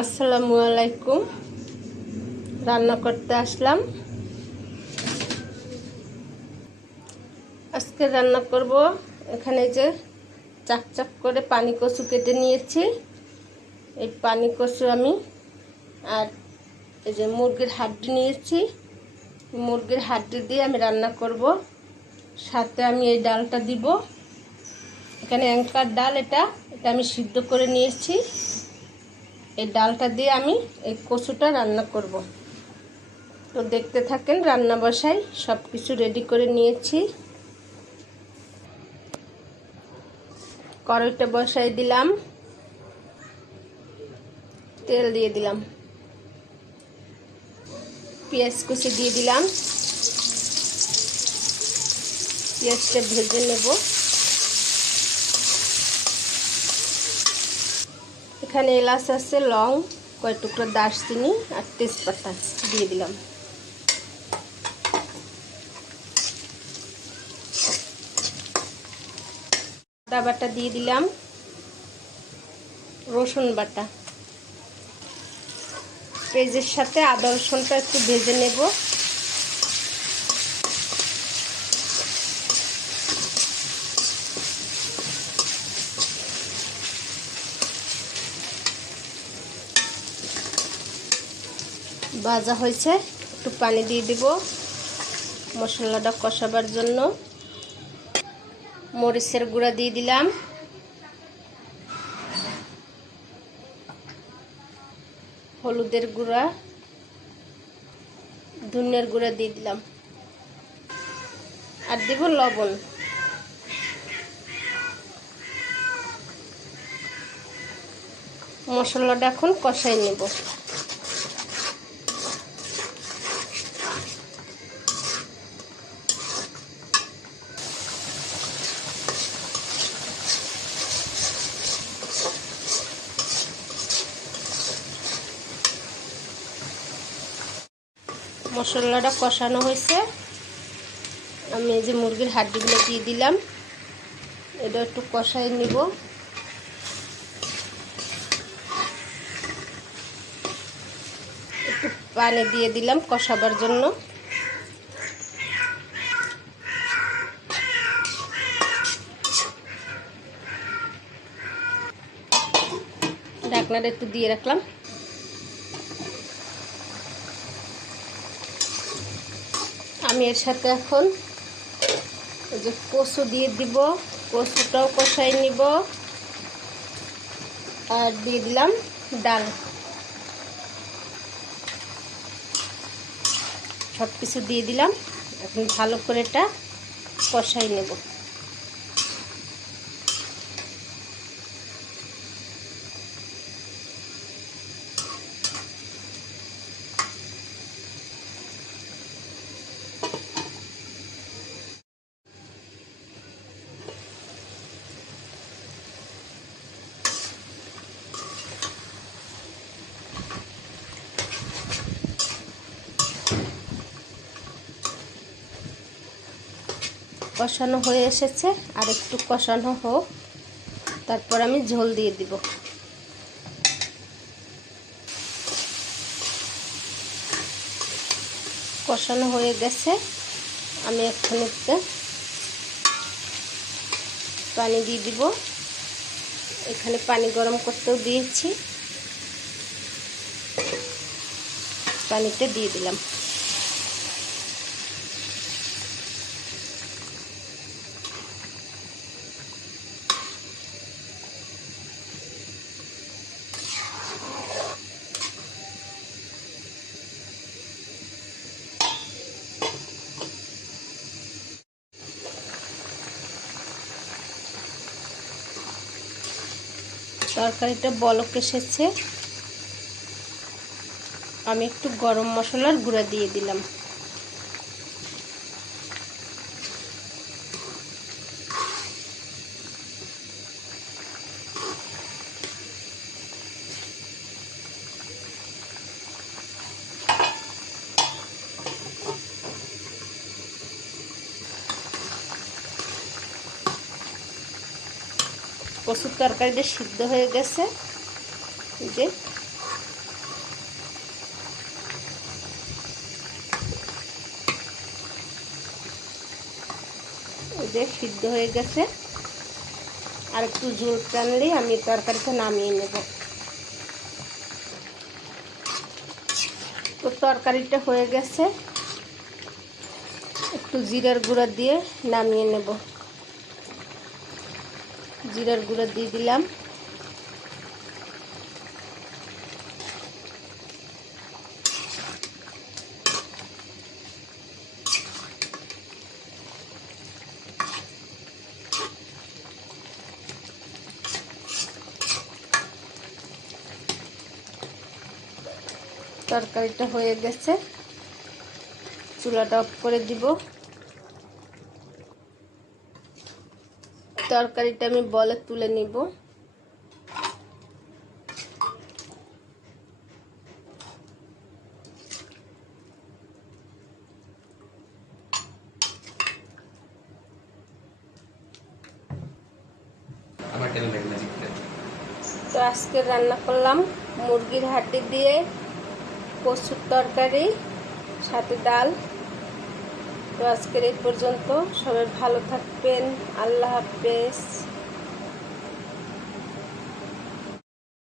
আসসালামু আলাইকুম। রান্না করতে আসলাম। আজকে রান্না করব এখানে যে চাক চাক করে পানি কচু কেটে নিয়েছি। এই পানি কচু আমি আর এই যে মুরগির হাড্ডি নিয়েছি। মুরগির হাড্ডি দিয়ে আমি রান্না করব। সাথে আমি এই ডালটা দিব। এখানে অ্যাঙ্কার ডাল এটা এটা আমি সিদ্ধ করে নিয়েছি। এই ডালটা দিয়ে আমি এই কচুটা রান্না করব। তো দেখতে থাকেন, রান্না বসাই সব কিছু রেডি করে নিয়েছি। কড়াইটা বসাই দিলাম। তেল দিয়ে দিলাম। পেঁয়াজ কুচি দিয়ে দিলাম। পেঁয়াজটা ভেজে নেব। এখানে এলাচ আছে, লং কয় টুকরো দারচিনি আর তেজপাতা দিয়ে দিলাম। আদা বাটা দিয়ে দিলাম, রসুন বাটা। পেঁয়াজের সাথে আদা রসুনটা একটু ভেজে নেব। ভাজা হয়েছে, একটু পানি দিয়ে দিব মশলাটা কষাবার জন্য। মরিচের গুঁড়া দিয়ে দিলাম। হলুদের গুঁড়া ধনিয়ার গুঁড়া দিয়ে দিলাম। আর দিব লবণ। মশলাটা এখন কষাই নেব। মশলাটা কষানো হয়েছে। আমি এই যে মুরগির হাড্ডিগুলো দিয়ে দিলাম। এটা একটু কষাই নিব। একটু পানি দিয়ে দিলাম কষাবার জন্য। ঢাকনাটা একটু দিয়ে রাখলাম। আমি এর সাথে এখন যে কচু দিয়ে দিব, কচুটাও কষাই নিব আর দিয়ে দিলাম ডাল। সব কিছু দিয়ে দিলাম, এখন ভালো করে এটা কষাই নেব। কষানো হয়ে এসেছে। আর একটু কষানো হোক। তারপর আমি ঝোল দিয়ে দিব। কষানো হয়ে গেছে। আমি এখন একটু পানি দিয়ে দিব। এখানে পানি গরম করতেও দিয়েছি। পানিতে দিয়ে দিলাম। তরকারিটা বলক এসেছে। আমি একটু গরম মশলার গুঁড়া দিয়ে দিলাম। প্রচুর তরকারিটা সিদ্ধ হয়ে গেছে। যে। সিদ্ধ হয়ে গেছে। আর একটু জোর টানলেই আমি তরকারিটা নামিয়ে নেব। তো তরকারিটা হয়ে গেছে। একটু জিরার গুঁড়া দিয়ে নামিয়ে নেব। জিরার গুঁড়া দিয়ে দিলাম। তরকারিটা হয়ে গেছে। চুলাটা অফ করে দিব। তরকারিটা আমি বলে তুলে নিব। তো আজকে রান্না করলাম মুরগির হাড্ডি দিয়ে কচুর তরকারি সাথে ডাল। তো আজকের এই পর্যন্ত সবাই ভালো থাকবেন। আল্লাহ হাফেজ।